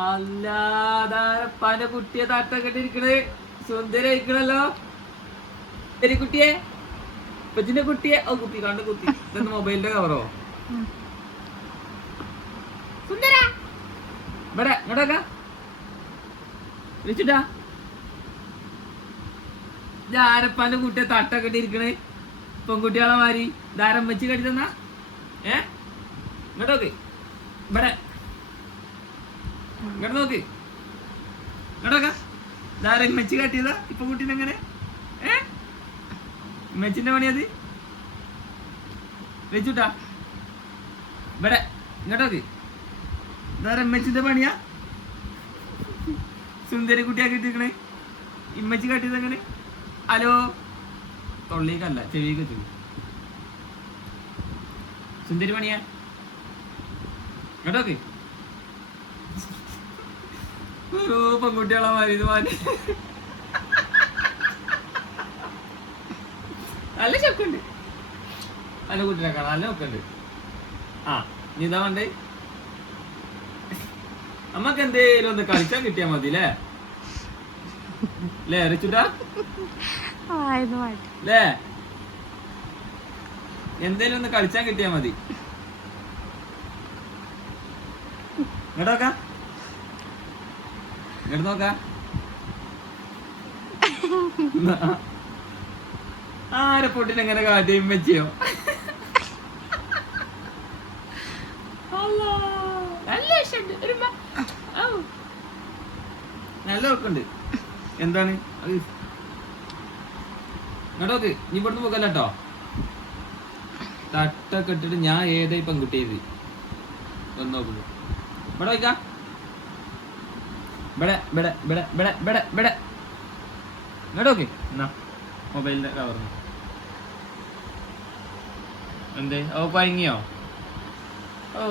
അല്ലാതെ കുട്ടിയെ തട്ടൊക്കെ ഇരിക്കണേ സുന്ദരിക്കണല്ലോ കുട്ടിയെ ഇപ്പച്ചിന്റെ കുട്ടിയെ ഓ കുത്തി കണ്ട് കുത്തി ഇതെന്ന് മൊബൈലിന്റെ കവറോ സുന്ദര ഇവിടെ ഇങ്ങോട്ടൊക്കെ വിളിച്ചിട്ടാ ആരപ്പാന്റെ കുട്ടിയെ തട്ടൊക്കെ ഇരിക്കണേ പെൺകുട്ടികളെ മാരി ധാരം വെച്ച് കടിച്ചെന്നാ ഇങ്ങോട്ടോക്ക് ഇവിടെ ഇങ്ങോട്ട് നോക്ക് ഇങ്ങോട്ടൊക്കെ ധാരം മെച്ച് കാട്ടിയതാ ഇപ്പൊ കുട്ടീനെ എങ്ങനെ മെച്ചിന്റെ പണിയത് വെച്ചുട്ടാ ഇവിടെ ഇങ്ങോട്ടോക്ക് ധാരം മെച്ചിന്റെ പണിയാ സുന്ദരി കുട്ടിയാക്കിട്ടിരിക്കണേ ഇമ്മച്ചി കാട്ടിയത് എങ്ങനെ ഹലോ തൊള്ളിക്കല്ല ചെവിക്ക് ചെവി സുന്ദരി പണിയാ കേട്ടോക്ക് ഓരോ പെൺകുട്ടികളെ മാറി ഇത് മാറി നല്ല ചൊക്കുണ്ട് നല്ല കുട്ടിനെ കാണാൻ നല്ല ഒക്കുണ്ട് ആ നീതാ വേണ്ടേ നമ്മക്ക് എന്തേലും ഒന്ന് കളിച്ചാൻ കിട്ടിയാ മതി അല്ലേ റിച്ചുട്ടാ ല്ലേ എന്തേലും ഒന്ന് കളിച്ചാൻ കിട്ടിയാ മതി ഇങ്ങോട്ട് നോക്കാം ഇങ്ങോട്ട് നോക്കാം ആരെ പൊട്ടിനെങ്ങനെ കാറ്റും വെച്ചോ നല്ല ഉറക്കുണ്ട് എന്താണ് അത് ഇങ്ങോട്ടോക്ക് നീ ഇവിടുന്ന് പോകല്ല കേട്ടോ തട്ടൊക്കെ ഇട്ടിട്ട് ഞാൻ ഏതായി പെൺകുട്ടിയത് ഒന്ന് നോക്കുന്നു ഇവിടെ വയ്ക്കാം ഇവിടെ ഇവിടെ ഇവിടെ ഇവിടെ ഇവിടെ ഇവിടെ ഇങ്ങോട്ടോക്ക് എന്നാ മൊബൈലിന്റെ കവർന്ന് എന്തേ ഓ പയങ്ങിയോ ഓ